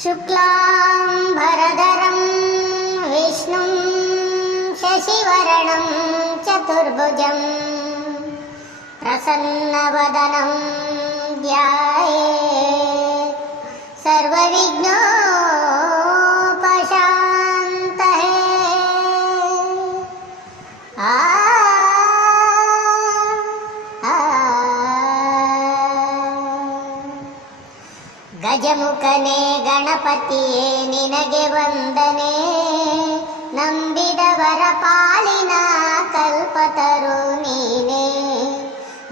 शुक्लांबरधरं विष्णुं शशिवर्णं चतुर्भुजं प्रसन्नवदनं ध्यायेत् सर्वविघ्नोपशान्तये। ಗಜಮುಖನೇ ಗಣಪತಿಯೇ ನಿನಗೆ ವಂದನೆ, ನಂಬಿದವರ ಪಾಲಿನ ಕಲ್ಪತರು ನೀನೇ.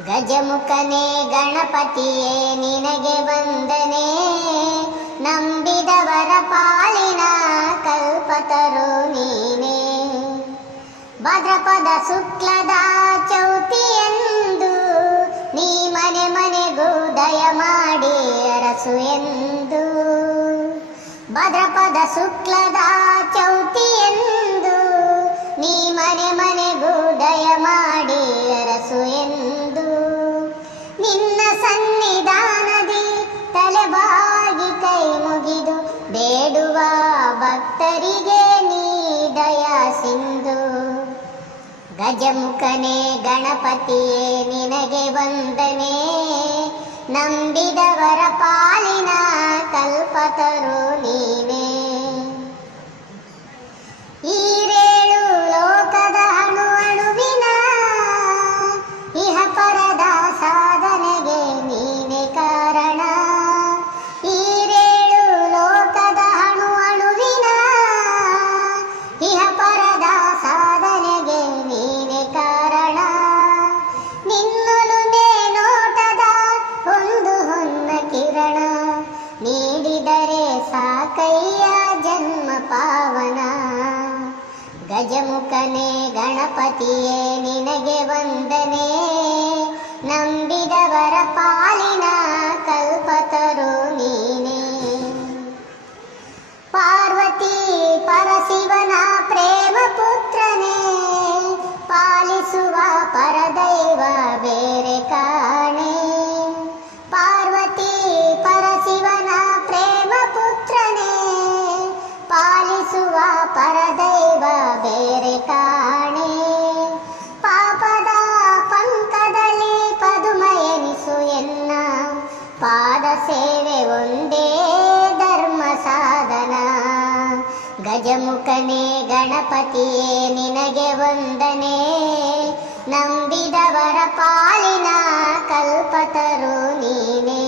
ಗಜಮುಖನೇ ಗಣಪತಿಯೇ ನಿನಗೆ ವಂದನೆ, ನಂಬಿದವರ ಪಾಲಿನ ಕಲ್ಪತರು ನೀನೇ. ಭಾದ್ರಪದ ಶುಕ್ಲದ ಚೌತಿಯಂದು ನೀ ಮನೆ ಮನೆಗೂ ದಯ ಮಾಡಿ ಅರಸು ಎಂದು. ಭಾದ್ರಪದ ಶುಕ್ಲದ ಚೌತಿಯಂದು ನೀ ಮನೆ ಮನೆಗೂ ದಯ ಮಾಡಿ ಅರಸು ಎಂದು. ನಿನ್ನ ಸನ್ನಿಧಾನದಿ ತಲೆಬಾಗಿ ಕೈ ಮುಗಿದು ಬೇಡುವ ಭಕ್ತರಿಗೆ ನೀ ದಯಾ ಸಿಂಧು. ಗಜಮುಖನೇ ಗಣಪತಿಯೇ ನಿನಗೆ ವಂದನೆ, ನಂಬಿದವರ ಪಾಲಿನ ಕಲ್ಪತರು ನೀನೇ. ಈರೇಳು ಲೋಕದ ಅಣು ಅಣುವಿನ ಇಹ ಪರದ ಸಾಧನೆಗೆ ನೀನೇ ಕಾರಣ. ಈರೇಳು ಲೋಕದ ಅಣು ಅಣುವಿನ ಇಹ ಪರದ ಸಾಧನೆಗೆ ನೀನೇ ಕಾರಣ. ನಿನ್ನೊಲುಮೆ ನೋಟದ ಒಂದು ಹೊನ್ನ ಕಿರಣ, ನೀಡಿದರೆ ಸಾಕಯ್ಯ ಜನ್ಮ ಪಾವನ. ಗಜಮುಖನೇ ಗಣಪತಿಯೇ ನಿನಗೆ ವಂದನೆ, ನಂಬಿದವರ ಪಾಲಿನ ಕಲ್ಪತರು ನೀನೇ. ಪಾರ್ವತಿ ಪರಶಿವನ ಪ್ರೇಮ ಪುತ್ರನೇ, ಪಾಲಿಸುವ ಪರದೈವ ಬೇರೆ ಕಾಣೆ. ಪಾರ್ವತಿ ಪರಶಿವನ ಪ್ರೇಮ ಪುತ್ರನೇ, ಪಾಲಿಸುವ ಪರದೈವ ಬೇರೆ ಕಾಣೆ. ಪಾಪದ ಪಂಕದಲ್ಲಿ ಪದುಮ ಎನಿಸು ಎನ್ನ, ಪಾದ ಸೇವೆ ಒಂದೇ ಧರ್ಮ ಸಾಧನ. ಗಜಮುಖನೇ ಗಣಪತಿಯೇ ನಿನಗೆ ವಂದನೆ, ನಂಬಿದವರ ಪಾಲಿನ ಕಲ್ಪತರು ನೀನೇ.